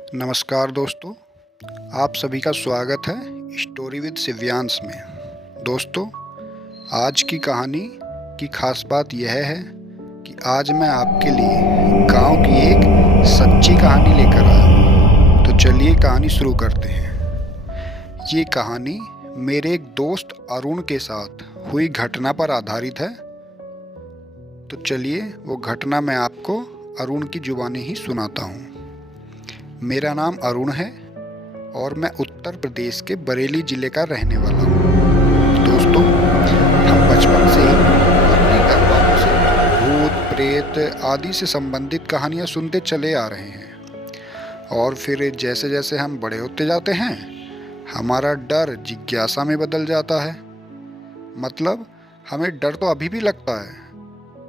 नमस्कार दोस्तों, आप सभी का स्वागत है स्टोरी विद सिव्यांश में। दोस्तों, आज की कहानी की खास बात यह है कि आज मैं आपके लिए गांव की एक सच्ची कहानी लेकर आया हूं। तो चलिए कहानी शुरू करते हैं। ये कहानी मेरे एक दोस्त अरुण के साथ हुई घटना पर आधारित है। तो चलिए वो घटना मैं आपको अरुण की जुबानी ही सुनाता हूँ। मेरा नाम अरुण है और मैं उत्तर प्रदेश के बरेली ज़िले का रहने वाला हूँ। दोस्तों, हम बचपन से ही अपने घर वालों से भूत प्रेत आदि से संबंधित कहानियाँ सुनते चले आ रहे हैं और फिर जैसे जैसे हम बड़े होते जाते हैं, हमारा डर जिज्ञासा में बदल जाता है। मतलब हमें डर तो अभी भी लगता है,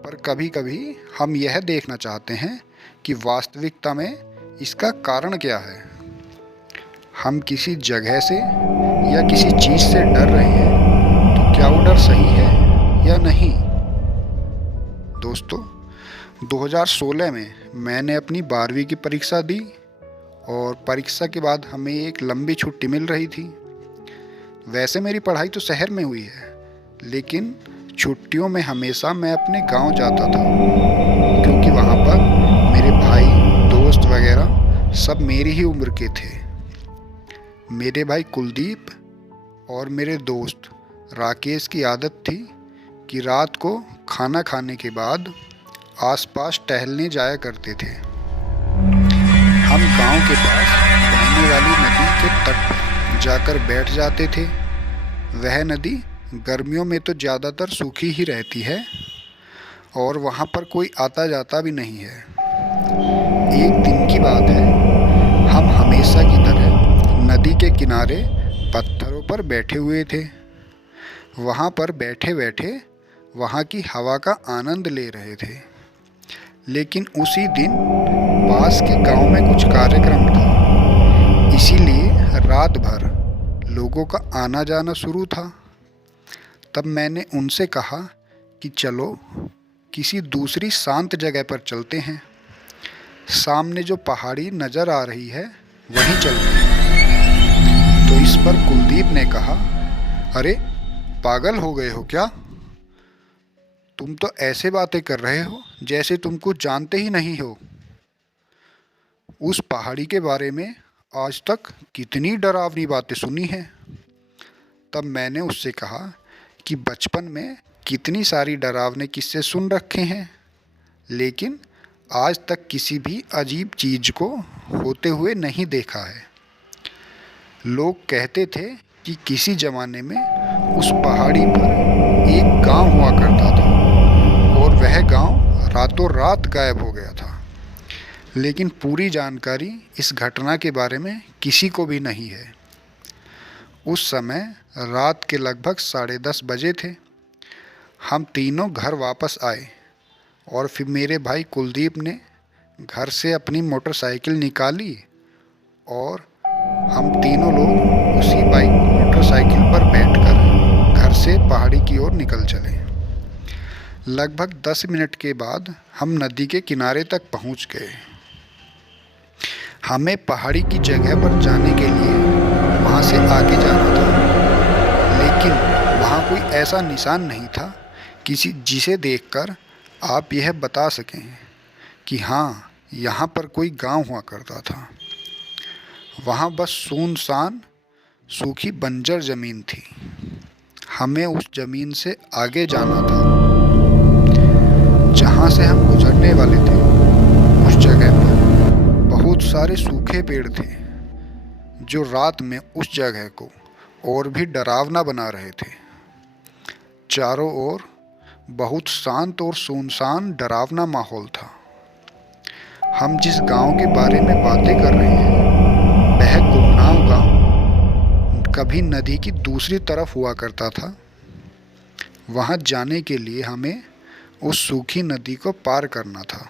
पर कभी कभी हम यह देखना चाहते हैं कि वास्तविकता में इसका कारण क्या है। हम किसी जगह से या किसी चीज़ से डर रहे हैं, तो क्या वो डर सही है या नहीं। दोस्तों, 2016 में मैंने अपनी 12वीं की परीक्षा दी और परीक्षा के बाद हमें एक लंबी छुट्टी मिल रही थी। वैसे मेरी पढ़ाई तो शहर में हुई है, लेकिन छुट्टियों में हमेशा मैं अपने गांव जाता था, क्योंकि वहाँ पर मेरे भाई दोस्त वगैरह सब मेरी ही उम्र के थे। मेरे भाई कुलदीप और मेरे दोस्त राकेश की आदत थी कि रात को खाना खाने के बाद आसपास टहलने जाया करते थे। हम गांव के पास बहने वाली नदी के तट पर जाकर बैठ जाते थे। वह नदी गर्मियों में तो ज़्यादातर सूखी ही रहती है और वहाँ पर कोई आता जाता भी नहीं है। एक दिन की बात है, हम हमेशा की तरह नदी के किनारे पत्थरों पर बैठे हुए थे। वहाँ पर बैठे बैठे वहाँ की हवा का आनंद ले रहे थे। लेकिन उसी दिन पास के गांव में कुछ कार्यक्रम था, इसीलिए रात भर लोगों का आना जाना शुरू था। तब मैंने उनसे कहा कि चलो किसी दूसरी शांत जगह पर चलते हैं। सामने जो पहाड़ी नज़र आ रही है वहीं चलते हैं। तो इस पर कुलदीप ने कहा, अरे पागल हो गए हो क्या? तुम तो ऐसे बातें कर रहे हो जैसे तुम कुछ जानते ही नहीं हो। उस पहाड़ी के बारे में आज तक कितनी डरावनी बातें सुनी हैं। तब मैंने उससे कहा कि बचपन में कितनी सारी डरावने किस्से सुन रखे हैं, लेकिन आज तक किसी भी अजीब चीज़ को होते हुए नहीं देखा है। लोग कहते थे कि किसी ज़माने में उस पहाड़ी पर एक गांव हुआ करता था और वह गांव रातों रात गायब हो गया था। लेकिन पूरी जानकारी इस घटना के बारे में किसी को भी नहीं है। उस समय रात के लगभग 10:30 बजे थे। हम तीनों घर वापस आए और फिर मेरे भाई कुलदीप ने घर से अपनी मोटरसाइकिल निकाली और हम तीनों लोग उसी बाइक मोटरसाइकिल पर बैठकर घर से पहाड़ी की ओर निकल चले। लगभग 10 मिनट के बाद हम नदी के किनारे तक पहुंच गए। हमें पहाड़ी की जगह पर जाने के लिए वहां से आगे जाना था, लेकिन वहां कोई ऐसा निशान नहीं था जिसे देखकर आप यह बता सकें कि हाँ, यहाँ पर कोई गांव हुआ करता था। वहाँ बस सुनसान सूखी बंजर ज़मीन थी। हमें उस ज़मीन से आगे जाना था। जहाँ से हम गुजरने वाले थे, उस जगह पर बहुत सारे सूखे पेड़ थे, जो रात में उस जगह को और भी डरावना बना रहे थे। चारों ओर बहुत शांत और सुनसान डरावना माहौल था। हम जिस गांव के बारे में बातें कर रहे हैं, वह गुमनाम गांव कभी नदी की दूसरी तरफ हुआ करता था। वहां जाने के लिए हमें उस सूखी नदी को पार करना था।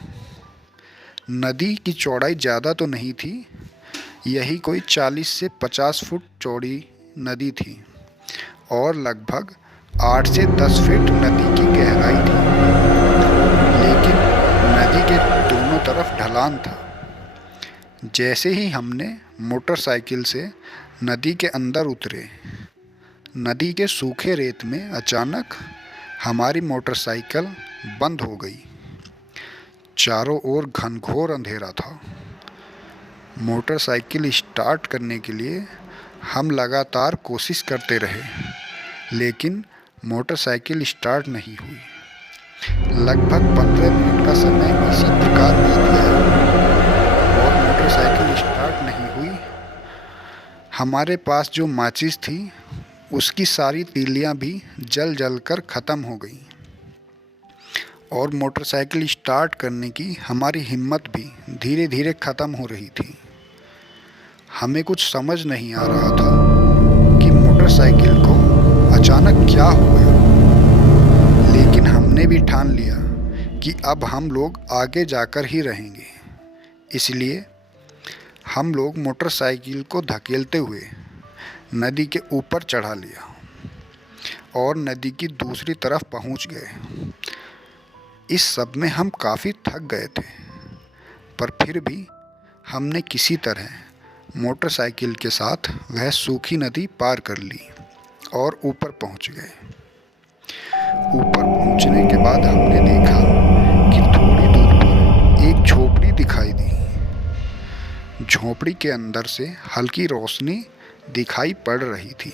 नदी की चौड़ाई ज़्यादा तो नहीं थी, यही कोई 40 से 50 फुट चौड़ी नदी थी और लगभग 8 से 10 फीट नदी की गहराई थी। लेकिन नदी के दोनों तरफ ढलान था, जैसे ही हमने मोटरसाइकिल से नदी के अंदर उतरे, नदी के सूखे रेत में अचानक हमारी मोटरसाइकिल बंद हो गई। चारों ओर घनघोर अंधेरा था। मोटरसाइकिल स्टार्ट करने के लिए हम लगातार कोशिश करते रहे, लेकिन मोटरसाइकिल स्टार्ट नहीं हुई। लगभग 15 मिनट का समय इसी प्रकार बीत गया और मोटरसाइकिल स्टार्ट नहीं हुई। हमारे पास जो माचिस थी उसकी सारी तीलियां भी जल जल कर ख़त्म हो गई और मोटरसाइकिल स्टार्ट करने की हमारी हिम्मत भी धीरे धीरे ख़त्म हो रही थी। हमें कुछ समझ नहीं आ रहा था कि मोटरसाइकिल को अचानक क्या हो गया, लेकिन हमने भी ठान लिया कि अब हम लोग आगे जाकर ही रहेंगे। इसलिए हम लोग मोटरसाइकिल को धकेलते हुए नदी के ऊपर चढ़ा लिया और नदी की दूसरी तरफ पहुंच गए। इस सब में हम काफ़ी थक गए थे, पर फिर भी हमने किसी तरह मोटरसाइकिल के साथ वह सूखी नदी पार कर ली और ऊपर पहुंच गए। ऊपर पहुंचने के बाद हमने देखा कि थोड़ी दूर पर एक झोपड़ी दिखाई दी। झोपड़ी के अंदर से हल्की रोशनी दिखाई पड़ रही थी।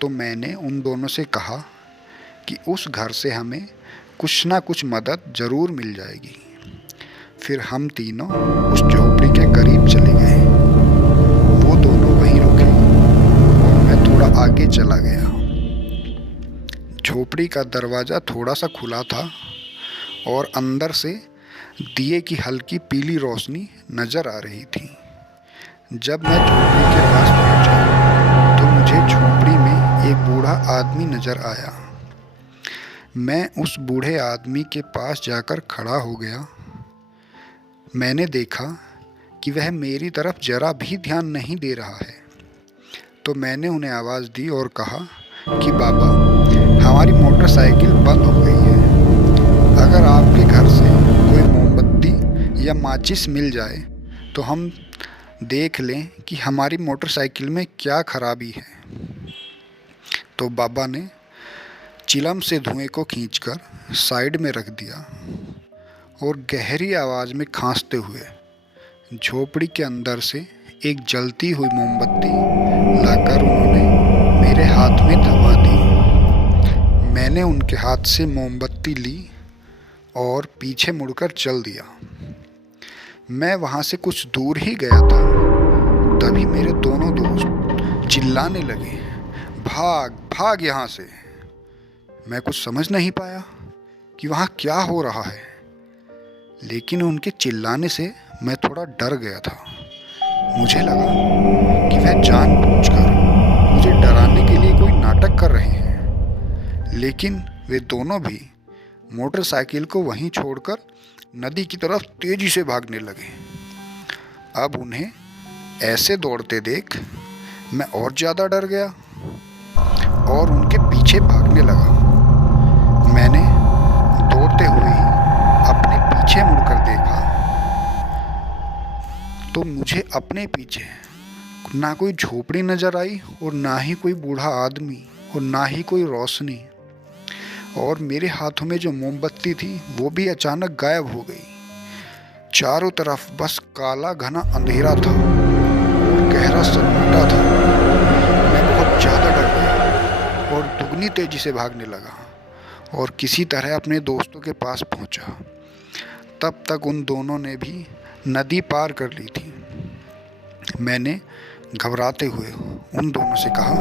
तो मैंने उन दोनों से कहा कि उस घर से हमें कुछ ना कुछ मदद ज़रूर मिल जाएगी। फिर हम तीनों उस झोपड़ी के करीब चले गए। वो दोनों वहीं रुके और मैं थोड़ा आगे चला गया। झोपड़ी का दरवाज़ा थोड़ा सा खुला था और अंदर से दिए की हल्की पीली रोशनी नज़र आ रही थी। जब मैं झोपड़ी के पास पहुंचा तो मुझे झोपड़ी में एक बूढ़ा आदमी नज़र आया। मैं उस बूढ़े आदमी के पास जाकर खड़ा हो गया। मैंने देखा कि वह मेरी तरफ ज़रा भी ध्यान नहीं दे रहा है। तो मैंने उन्हें आवाज़ दी और कहा कि बाबा, हमारी मोटरसाइकिल बंद हो गई है। अगर आपके घर से कोई मोमबत्ती या माचिस मिल जाए तो हम देख लें कि हमारी मोटरसाइकिल में क्या खराबी है। तो बाबा ने चिलम से धुएं को खींचकर साइड में रख दिया और गहरी आवाज़ में खांसते हुए झोपड़ी के अंदर से एक जलती हुई मोमबत्ती लाकर उन्होंने मेरे हाथ में थमा दी। मैंने उनके हाथ से मोमबत्ती ली और पीछे मुड़कर चल दिया। मैं वहाँ से कुछ दूर ही गया था, तभी मेरे दोनों दोस्त चिल्लाने लगे, भाग भाग यहाँ से। मैं कुछ समझ नहीं पाया कि वहाँ क्या हो रहा है, लेकिन उनके चिल्लाने से मैं थोड़ा डर गया था। मुझे लगा कि वह जानबूझकर मुझे डराने के लिए कोई नाटक कर रहे हैं, लेकिन वे दोनों भी मोटरसाइकिल को वहीं छोड़कर नदी की तरफ तेजी से भागने लगे। अब उन्हें ऐसे दौड़ते देख मैं और ज़्यादा डर गया और उनके पीछे भागने लगा। मैंने दौड़ते हुए ही अपने पीछे मुड़कर देखा तो मुझे अपने पीछे ना कोई झोपड़ी नज़र आई और ना ही कोई बूढ़ा आदमी और ना ही कोई रोशनी, और मेरे हाथों में जो मोमबत्ती थी वो भी अचानक गायब हो गई। चारों तरफ बस काला घना अंधेरा था और गहरा सन्नाटा था। मैं बहुत ज़्यादा डर गया और दुगनी तेज़ी से भागने लगा और किसी तरह अपने दोस्तों के पास पहुंचा। तब तक उन दोनों ने भी नदी पार कर ली थी। मैंने घबराते हुए उन दोनों से कहा,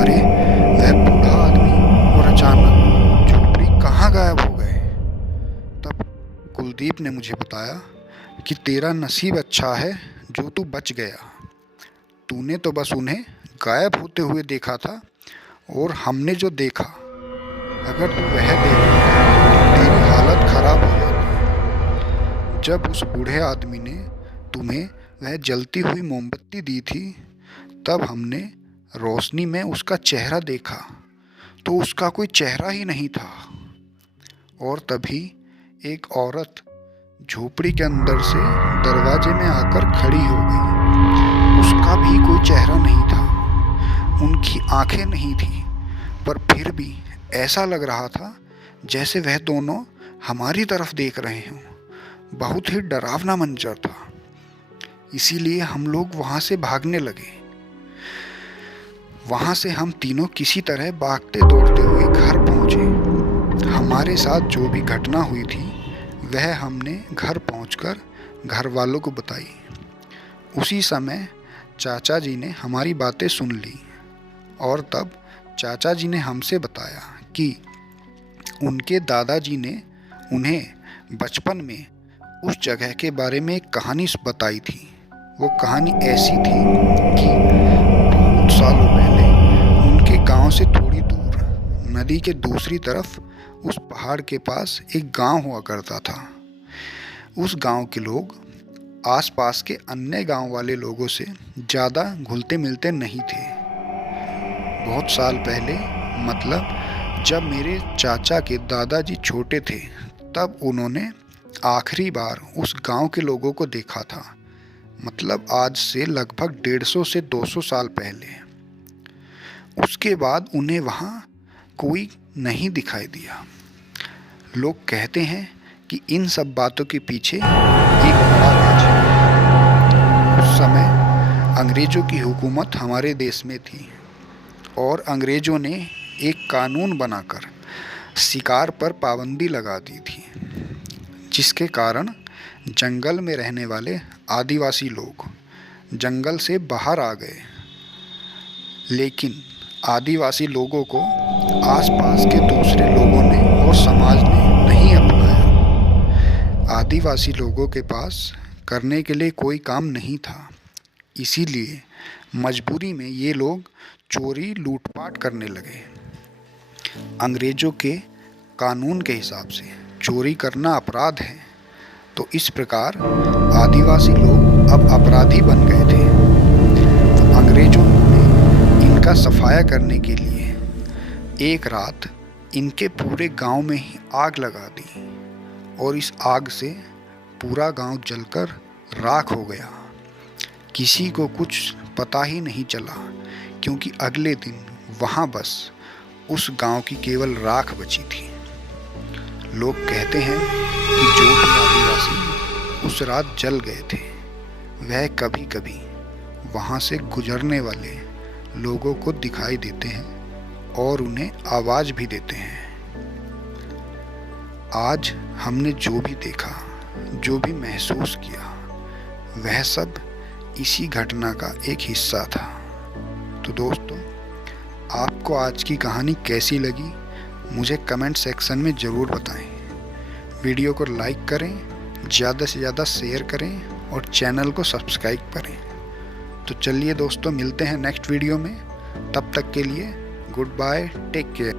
अरे वह बूढ़ा आदमी और अचानक झोपड़ी कहाँ गायब हो गए। तब कुलदीप ने मुझे बताया कि तेरा नसीब अच्छा है जो तू बच गया। तूने तो बस उन्हें गायब होते हुए देखा था और हमने जो देखा, अगर तू वह देखता तो तेरी हालत खराब हो जाती। जब उस बूढ़े आदमी ने तुम्हें वह जलती हुई मोमबत्ती दी थी, तब हमने रोशनी में उसका चेहरा देखा तो उसका कोई चेहरा ही नहीं था। और तभी एक औरत झोपड़ी के अंदर से दरवाजे में आकर खड़ी हो गई। उसका भी कोई चेहरा नहीं था, उनकी आंखें नहीं थी, पर फिर भी ऐसा लग रहा था जैसे वह दोनों हमारी तरफ देख रहे हों। बहुत ही डरावना मंजर था, इसीलिए हम लोग वहाँ से भागने लगे। वहाँ से हम तीनों किसी तरह भागते दौड़ते हुए घर पहुँचे। हमारे साथ जो भी घटना हुई थी वह हमने घर पहुंचकर घर वालों को बताई। उसी समय चाचा जी ने हमारी बातें सुन ली और तब चाचा जी ने हमसे बताया कि उनके दादाजी ने उन्हें बचपन में उस जगह के बारे में एक कहानी बताई थी। वो कहानी ऐसी थी कि बहुत सालों पहले उनके गांव से थोड़ी दूर नदी के दूसरी तरफ उस पहाड़ के पास एक गांव हुआ करता था। उस गांव के लोग आसपास के अन्य गांव वाले लोगों से ज़्यादा घुलते मिलते नहीं थे। बहुत साल पहले, मतलब जब मेरे चाचा के दादाजी छोटे थे, तब उन्होंने आखिरी बार उस गांव के लोगों को देखा था। मतलब आज से लगभग 150 से 200 साल पहले। उसके बाद उन्हें वहाँ कोई नहीं दिखाई दिया। लोग कहते हैं कि इन सब बातों के पीछे एक बड़ा राज है। उस समय अंग्रेज़ों की हुकूमत हमारे देश में थी और अंग्रेज़ों ने एक कानून बनाकर शिकार पर पाबंदी लगा दी थी, जिसके कारण जंगल में रहने वाले आदिवासी लोग जंगल से बाहर आ गए। लेकिन आदिवासी लोगों को आसपास के दूसरे लोगों ने और समाज ने नहीं अपनाया। आदिवासी लोगों के पास करने के लिए कोई काम नहीं था, इसीलिए मजबूरी में ये लोग चोरी लूटपाट करने लगे। अंग्रेज़ों के कानून के हिसाब से चोरी करना अपराध है, तो इस प्रकार आदिवासी लोग अब अपराधी बन गए थे। तो अंग्रेज़ों ने इनका सफाया करने के लिए एक रात इनके पूरे गांव में ही आग लगा दी और इस आग से पूरा गांव जलकर राख हो गया। किसी को कुछ पता ही नहीं चला, क्योंकि अगले दिन वहाँ बस उस गांव की केवल राख बची थी। लोग कहते हैं कि जो भी आदिवासी उस रात जल गए थे, वह कभी कभी वहाँ से गुजरने वाले लोगों को दिखाई देते हैं और उन्हें आवाज़ भी देते हैं। आज हमने जो भी देखा, जो भी महसूस किया, वह सब इसी घटना का एक हिस्सा था। तो दोस्तों, आपको आज की कहानी कैसी लगी मुझे कमेंट सेक्शन में ज़रूर बताएं। वीडियो को लाइक करें, ज़्यादा से ज़्यादा शेयर करें और चैनल को सब्सक्राइब करें। तो चलिए दोस्तों, मिलते हैं नेक्स्ट वीडियो में। तब तक के लिए गुड बाय, टेक केयर।